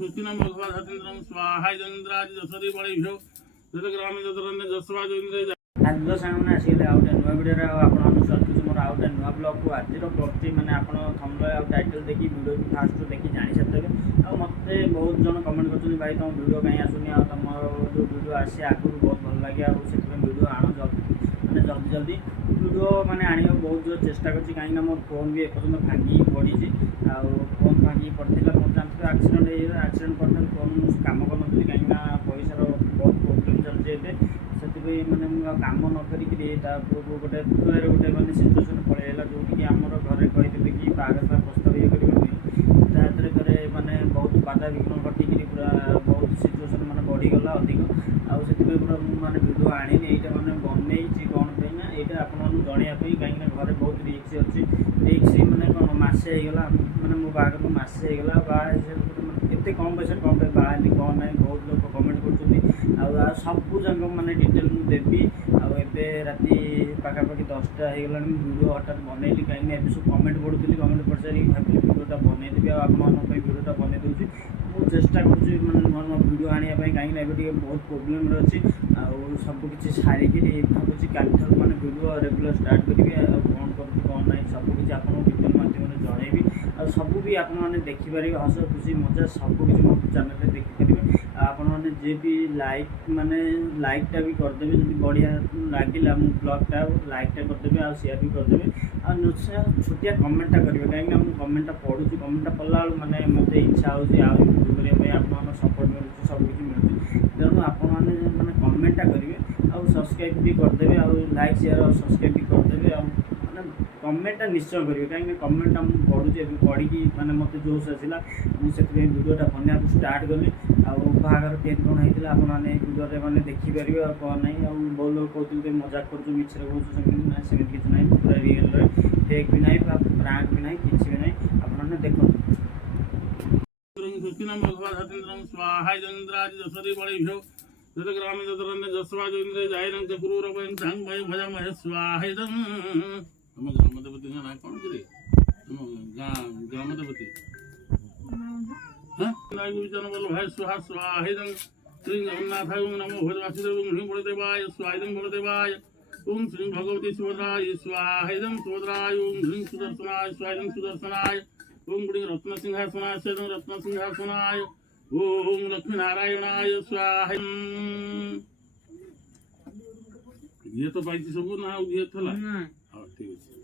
सुचिनं भगवद्भ्रातृन्द्रं स्वाहायन्द्रादिदशरिबळेभ्यो जतग्रामे जतरण्य जस्वाजेन्द्रे। Hello सामने आसिले आउ गोटे नुआ भिडियो आपन स्वागत मोर आउ गोटे नुआ ब्लॉग को आज प्रति मैंने आप थंबनेल आ टाइटल देखी वीडियो फास्ट देखी जानी सारे आ मत बहुत जन कमेंट कर भाई तुम वीडियो कहीं आसुनी आ तुम जो वीडियो आसे आगु बहुत भल लगे आते वीडियो आण जल्दी जल्दी जल्दी वीडियो मैंने आने बहुत जोर चेष्टा कर कहीं मोर फोन भी एपर्तन भांगी पड़ी फोन भांगी पड़ता मोर जानते आक्सीडेट आक्सीडेट कर फोन कम कर कहीं पैसार बहुत प्रोब्लेम चलती से मैंने कम न कर गोटे गोटे मैंने सिचुएसन पड़ेगा जोटि आमर घरे कही कि बाहर प्रस्ताव ये कर मैंने बहुत बाधा विघ्न घटिकी पूरा बहुत सिचुएसन मैंने बढ़ीगला अधिक आउ पूरा मैंने भिडियो आनी यहाँ मैंने बनई कौन ना यहाँ आपको जनवाई कहीं घरे बहुत रिक्स अच्छी रिक्स मैंने कौन मसे होगा मैंने मो बाहर मसे होगा बाहर एत कम पैसा कम बाहर कौन ना बहुत लोग कमेंट कर सबू जंग मैंने डिटेल देवी आए राति पाखापाखि 10टा हो गला वीडियो हठात बनैली कहीं सब कमेंट पढ़ुली कमेंट पढ़ सारी भाई वीडियोटा बनईदेवी वीडियोटा बनई दूसरी मुझे चेष्टा करुँच मैंने नुआ नुआ वीडियो आने कहीं बहुत प्रोब्लेम अच्छी सबकि सारिकी भावुँ कल मैंने वीडियो रेगुलर स्टार्ट करी कौन कौन ना सबकि आपको वीडियो माध्यम जनइबी सब भी आपने देखिपारे हस खुशी मजा सबकि मो चैनल देखिपारे आपण मैंने जे भी लाइक माने लाइकटा भी करदेवे जब बढ़िया लगे ब्लॉगटा लाइकटा करदेवे आ शेयर भी करदेवे आ छोटिया कमेंटा करेंगे कहीं मुझे कमेंटा पढ़ुँ कमेंटा पढ़ला मैंने मत इच्छा होगी आप सपोर्ट मिलूँ सबकि मिलूँ तेणु आपण मैंने कमेंटा करेंगे आ सब्सक्राइब भी करदेवे आ लाइक शेयर और सब्सक्राइब भी करदेवे आ कमेंटा निश्चय करेंगे कहीं कमेंटा मुझे पढ़ुचे पढ़ी मैंने मत जोश आसला मुझे वीडियोटा बनवा स्टार्ट कली आगर केत कौन होता आपने वीडियो मैंने देखिपारे और कौन ना बहुत लोग कहते मजाक कर मिछरे कहूँ सेमती किसी ना पूरा रियल फेक भी ना प्रांक भी ना कि भी ना आपने देखो सुचिनं भगवद्भ्रातृन्द्रं स्वाहायन्द्रादिदशरिबळेभ्यो जतग्रामे जतरण्य जस्वाजेन्द्रे जायनं च क्रूरवयं तं वयं भजामहे स्वाहायदं। तुम ग्रामदेवती ना कौन करे तुम ग्रामदेवती विजन बोलो भाई स्वाहा स्वाहिदं श्री जगन्नाथाय नमो भगवती बलदेवाय स्वाहिदं बलदेवाय ओम श्री भगवती सुभद्राय स्वाहिदं सुभद्राय ओम श्री सुदर्शनाय स्वाहिदं सुदर्शनाय ओम गुड़ी रत्नसिंहासनाय स्वाहिदं रत्नसिंहासनाय ओम लक्ष्मीनारायणाय स्वाहा। ये तो पाई सब ना ये थला। हाँ ठीक है।